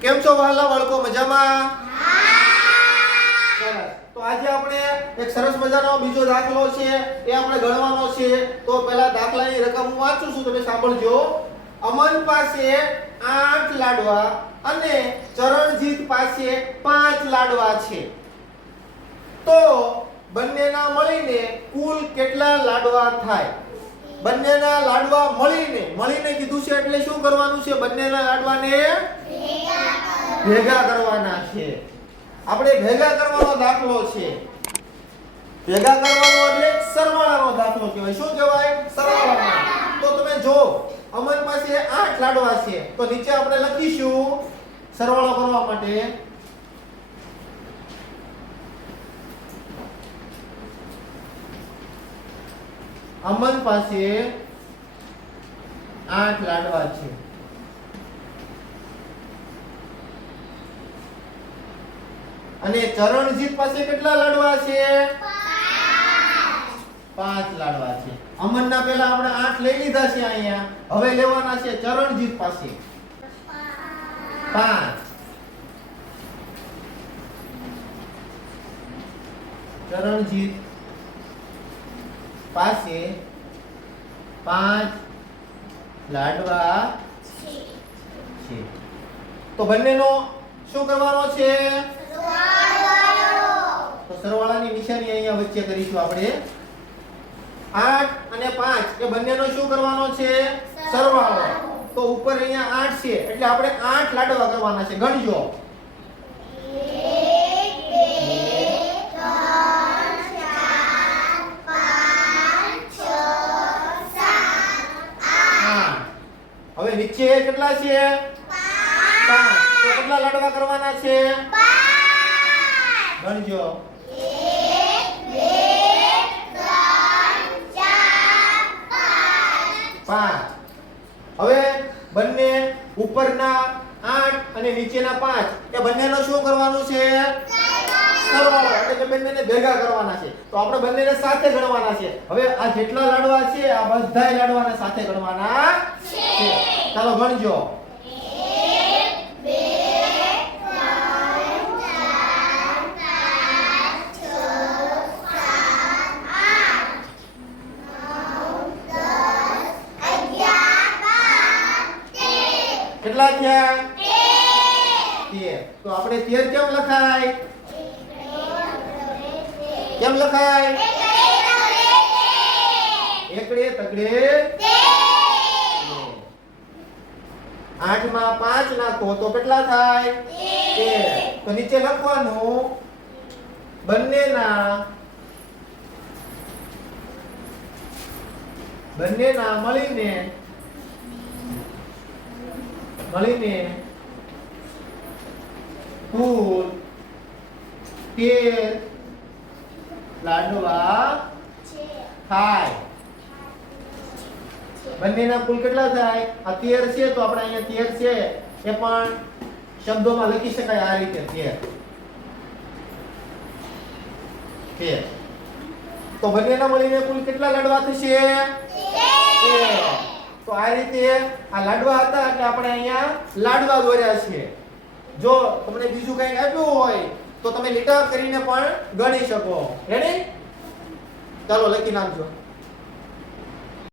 કેમ છો વહાલા બાળકો? મજામાં? તો આજે આપણે એક સરસ મજાનો બીજો દાખલો છે એ આપણે ગણવાનો છે. તો પહેલા દાખલાની રકમ હું વાંચું છું તમે સાંભળજો. અમન પાસે આઠ લાડવા અને ચરણજીત પાસે પાંચ લાડવા છે. તો બંનેના મળીને કુલ કેટલા લાડવા થાય? બંનેના લાડવા મળીને મળીને કીધું છે એટલે શું કરવાનું છે? બંનેના લાડવાને ભેગા કરવાના છે. આપણે ભેગા કરવાનો દાખલો છે. ભેગા કરવાનો એટલે સરવાળાનો દાખલો કહેવાય. શું કહેવાય? સરવાળાનો તો તમે જો અમારી પાસે આઠ લાડવા છે. તો નીચે આપણે લખીશું સરવાળો કરવા માટે. અમન પાસે આઠ લાડવા છે. અને ચરણજીત પાસે કેટલા લાડવા છે? પાંચ. લાડવા છે. અમનના પહેલા આપણે આઠ લઈ લીધા છે અહીંયા. હવે લેવાના છે ચરણજીત પાસે. પાંચ. ચરણજીત પાસે પાંચ લાડવા છે. તો બંનેનો શું કરવાનો છે? તો સરવાળાની નિશાની અહીંયા વચ્ચે કરીશું આપણે. આઠ અને પાંચ, એ બંનેનો શું કરવાનો છે? સરવાળો. તો ઉપર અહીંયા 8 છે, એટલે આપણે આઠ લાડવા કરવાના છે. ગણજો. આઠ. હવે નીચે કેટલા છે? 5 તો કેટલા લાડવા કરવાના છે? ગણજો. પાંચ. હવે બંને ઉપરના આઠ અને નીચેના પાંચ. એ બંનેનો શું કરવાનું છે? ભેગા કરવાના છે. તો આપણે બંનેને સાથે ગણવાના છે. હવે આ જેટલા લાડવા છે, આ બધાય લાડવાને સાથે ગણવાના છે. ચાલો ગણજો. કેટલા થયા? તેર તો આપણે તેર કેમ લખાય? કેમ લખાય? એકડે તગડે આઠમાં પાંચ નાખો તો કેટલા થાય? તેર તો નીચે લખવાનું બંનેના બંનેના મળીને મળીને કુલ તેર લાડવા થાય બંનેના કુલ કેટલા થાય? આ તેર છે તો આપણે અહીંયા તેર છે. એ પણ શબ્દોમાં લખી શકાય આ રીતે તેર. તેર. તો બંનેના મળીને કુલ કેટલા લાડવા થશે. તો આ રીતે આ લાડવા હતા એટલે આપણે અહીંયા લાડવા દોર્યા છે જો તમને બીજું કંઈક આપ્યું હોય, તો તમે લીટા કરીને પણ ગણી શકો. રેડી ચાલો, લખી નાખજો.